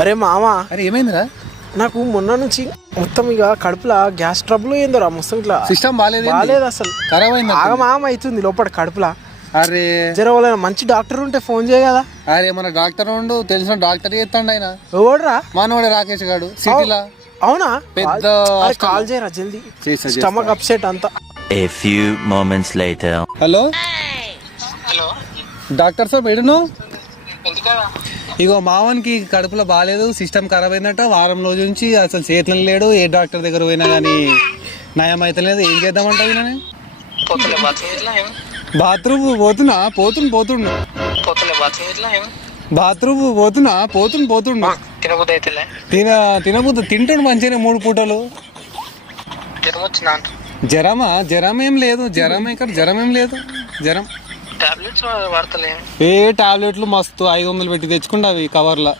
అరే మామా, అరే ఏమైందిరా? నాకు మొన్న నుంచి మొత్తం ఇక కడుపులో గ్యాస్ ట్రబుల్ ఏందోరా మొత్తం ఇట్లా సిస్టమ్ బాగాలేదు అసలు. ఖరాబ్ అయింది. ఆగమాగం అవుతుంది లోపల కడుపులా. అరే జర వాళ్ళ మంచి డాక్టర్ ఉంటే ఫోన్ చేయ కదా. అరే మన డాక్టర్ ఉండు, తెలిసిన డాక్టర్ చేస్తాడు ఆయన. ఎవడురా? మనవాడే రాకేష్ గాడు సిటీలా. అవునా? పెద్ద కాల్ చేయరా జల్దీ, స్టమక్ అప్సెట్ అంతా. A few moments later. Hello hello doctor సాబ్ ఎడును? ఎందుకదా? ఇగో మావానికి కడుపులో బాగాలేదు, సిస్టమ్ ఖరాబ్ అయిందట. వారం రోజు నుంచి అసలు చేతులు లేడు. ఏ డాక్టర్ దగ్గర పోయినా కానీ నయం అయితే లేదు. ఏం చేద్దామంటావు? పోతలే బాత్రూమ్ ఇట్లా ఏం? బాత్రూమ్ పోతున్నా పోతుండు పోతలే బాత్రూమ్ ఇట్లా ఏం? బాత్రూమ్ పోతుండు తినబుద్ధి అయితేలే. తినబుద్దు తింటాడు మంచిగానే 3 పూటలు. జ్వరం వచ్చిందా అంట? జ్వరం ఏం లేదు. జ్వరం ఏం లేదు. టాబ్లెట్స్ వాడతలే. టాబ్లెట్లు మస్తు 500 పెట్టి తెచ్చుకుంటా అవి కవర్లా.